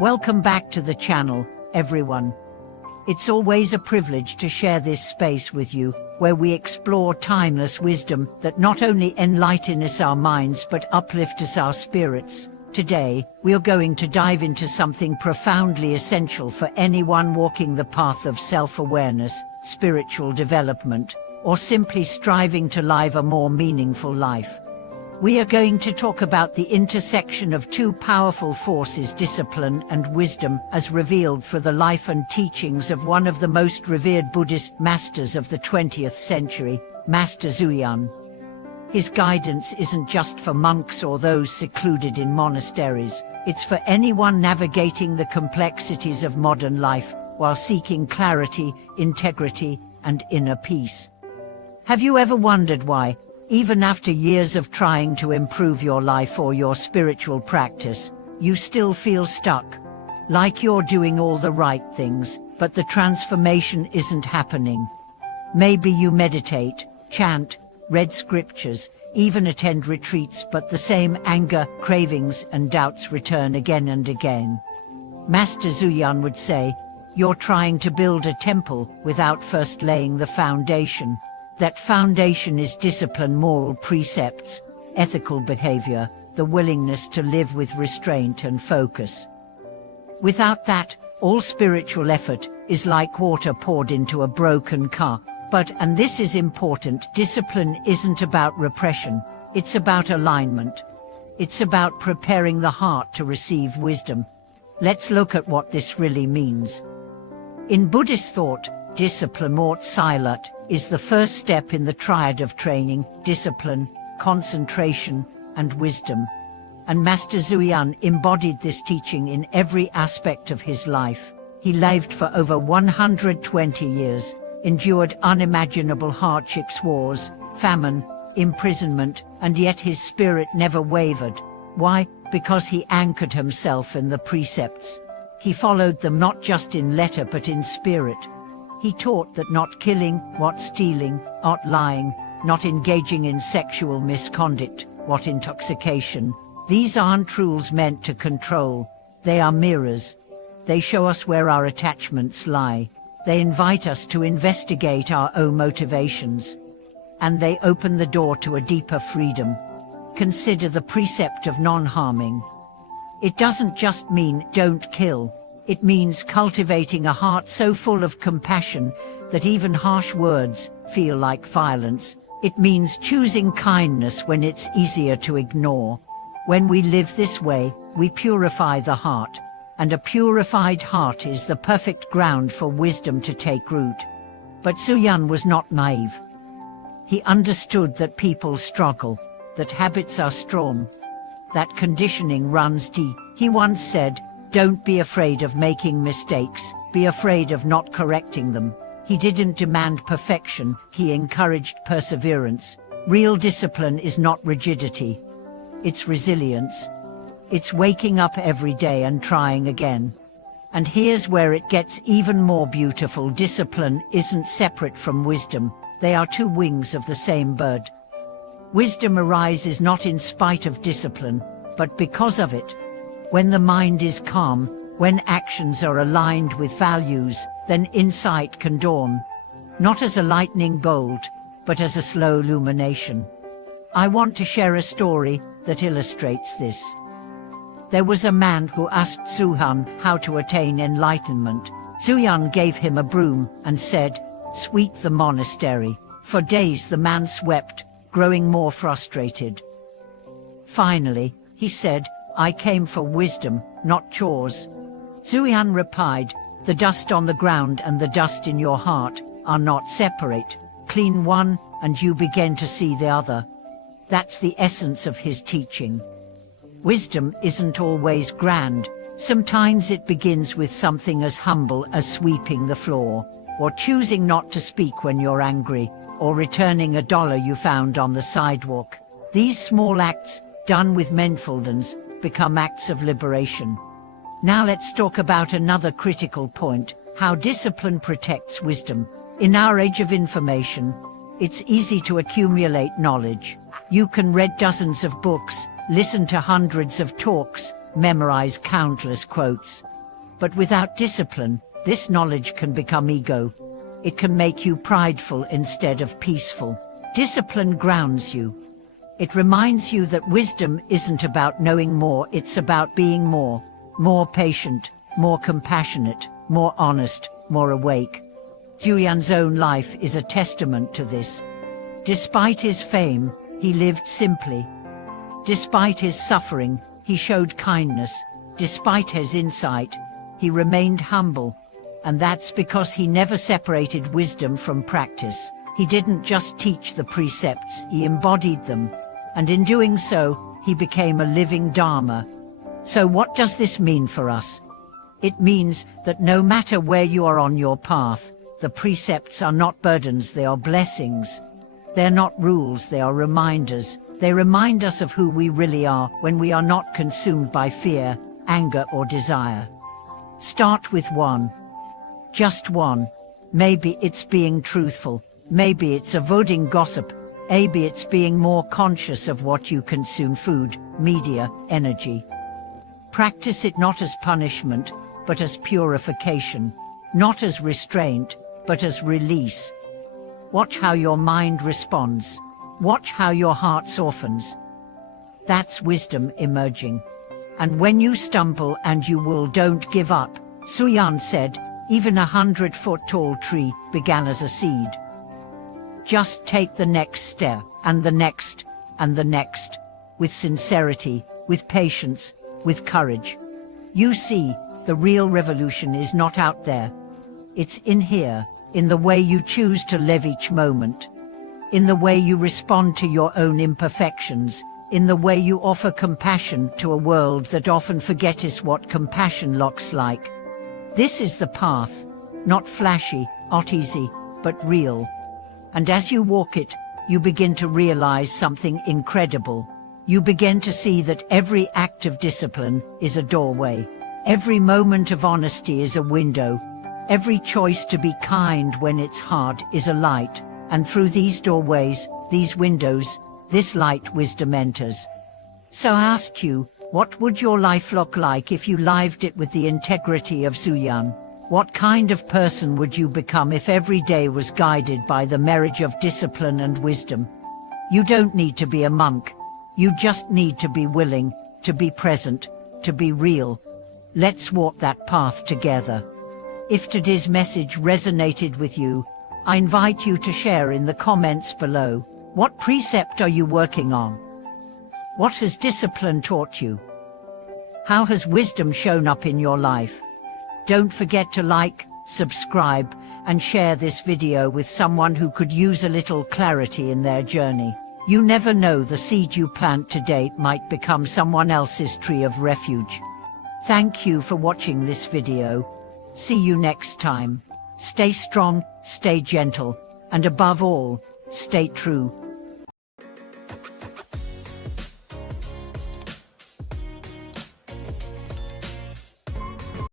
Welcome back to the channel, everyone. It's always a privilege to share this space with you, where we explore timeless wisdom that not only enlightens our minds but uplifts our spirits. Today, we are going to dive into something profoundly essential for anyone walking the path of self-awareness, spiritual development, or simply striving to live a more meaningful life. We are going to talk about the intersection of two powerful forces, discipline and wisdom, as revealed through the life and teachings of one of the most revered Buddhist masters of the 20th century, Master Zuyan. His guidance isn't just for monks or those secluded in monasteries, it's for anyone navigating the complexities of modern life while seeking clarity, integrity, and inner peace. Have you ever wondered why, even after years of trying to improve your life or your spiritual practice, you still feel stuck? Like you're doing all the right things, but the transformation isn't happening. Maybe you meditate, chant, read scriptures, even attend retreats, but the same anger, cravings, and doubts return again and again. Master Zuyan would say, "You're trying to build a temple without first laying the foundation." That foundation is discipline, moral precepts, ethical behavior, the willingness to live with restraint and focus. Without that, all spiritual effort is like water poured into a broken car. But, and this is important, discipline isn't about repression, it's about alignment. It's about preparing the heart to receive wisdom. Let's look at what this really means. In Buddhist thought, discipline or silat is the first step in the triad of training, discipline, concentration, and wisdom. And Master Zuyan embodied this teaching in every aspect of his life. He lived for over 120 years, endured unimaginable hardships, wars, famine, imprisonment, and yet his spirit never wavered. Why? Because he anchored himself in the precepts. He followed them not just in letter but in spirit. He taught that not killing, not stealing, not lying, not engaging in sexual misconduct, what intoxication. These aren't rules meant to control. They are mirrors. They show us where our attachments lie. They invite us to investigate our own motivations. And they open the door to a deeper freedom. Consider the precept of non-harming. It doesn't just mean don't kill. It means cultivating a heart so full of compassion that even harsh words feel like violence. It means choosing kindness when it's easier to ignore. When we live this way, we purify the heart, and a purified heart is the perfect ground for wisdom to take root. But Zuyan was not naive. He understood that people struggle, that habits are strong, that conditioning runs deep. He once said, "Don't be afraid of making mistakes, be afraid of not correcting them." He didn't demand perfection, he encouraged perseverance. Real discipline is not rigidity. It's resilience. It's waking up every day and trying again. And here's where it gets even more beautiful. Discipline isn't separate from wisdom. They are two wings of the same bird. Wisdom arises not in spite of discipline, but because of it. When the mind is calm, when actions are aligned with values, then insight can dawn. Not as a lightning bolt, but as a slow illumination. I want to share a story that illustrates this. There was a man who asked Zuyan how to attain enlightenment. Zuyan gave him a broom and said, "Sweep the monastery." For days the man swept, growing more frustrated. Finally, he said, "I came for wisdom, not chores." Zuyan replied, "The dust on the ground and the dust in your heart are not separate. Clean one, and you begin to see the other." That's the essence of his teaching. Wisdom isn't always grand. Sometimes it begins with something as humble as sweeping the floor, or choosing not to speak when you're angry, or returning a dollar you found on the sidewalk. These small acts, done with mindfulness, become acts of liberation. Now let's talk about another critical point, how discipline protects wisdom. In our age of information, it's easy to accumulate knowledge. You can read dozens of books, listen to hundreds of talks, memorize countless quotes. But without discipline, this knowledge can become ego. It can make you prideful instead of peaceful. Discipline grounds you. It reminds you that wisdom isn't about knowing more, it's about being more. More patient, more compassionate, more honest, more awake. Zhu Yan's own life is a testament to this. Despite his fame, he lived simply. Despite his suffering, he showed kindness. Despite his insight, he remained humble. And that's because he never separated wisdom from practice. He didn't just teach the precepts, he embodied them. And in doing so, he became a living Dharma. So what does this mean for us? It means that no matter where you are on your path, the precepts are not burdens, they are blessings. They're not rules, they are reminders. They remind us of who we really are when we are not consumed by fear, anger, or desire. Start with one. Just one. Maybe it's being truthful. Maybe it's avoiding gossip. Maybe it's being more conscious of what you consume: food, media, energy. Practice it not as punishment, but as purification. Not as restraint, but as release. Watch how your mind responds. Watch how your heart softens. That's wisdom emerging. And when you stumble and you will, don't give up. Zhu Yan said, even 100-foot tall tree began as a seed. Just take the next step, and the next, and the next, with sincerity, with patience, with courage. You see, the real revolution is not out there. It's in here, in the way you choose to live each moment. In the way you respond to your own imperfections. In the way you offer compassion to a world that often forgets what compassion looks like. This is the path, not flashy, not easy, but real. And as you walk it, you begin to realize something incredible. You begin to see that every act of discipline is a doorway. Every moment of honesty is a window. Every choice to be kind when it's hard is a light. And through these doorways, these windows, this light wisdom enters. So I ask you, what would your life look like if you lived it with the integrity of Zhu Yan? What kind of person would you become if every day was guided by the marriage of discipline and wisdom? You don't need to be a monk. You just need to be willing, to be present, to be real. Let's walk that path together. If today's message resonated with you, I invite you to share in the comments below. What precept are you working on? What has discipline taught you? How has wisdom shown up in your life? Don't forget to like, subscribe, and share this video with someone who could use a little clarity in their journey. You never know, the seed you plant today might become someone else's tree of refuge. Thank you for watching this video. See you next time. Stay strong, stay gentle, and above all, stay true.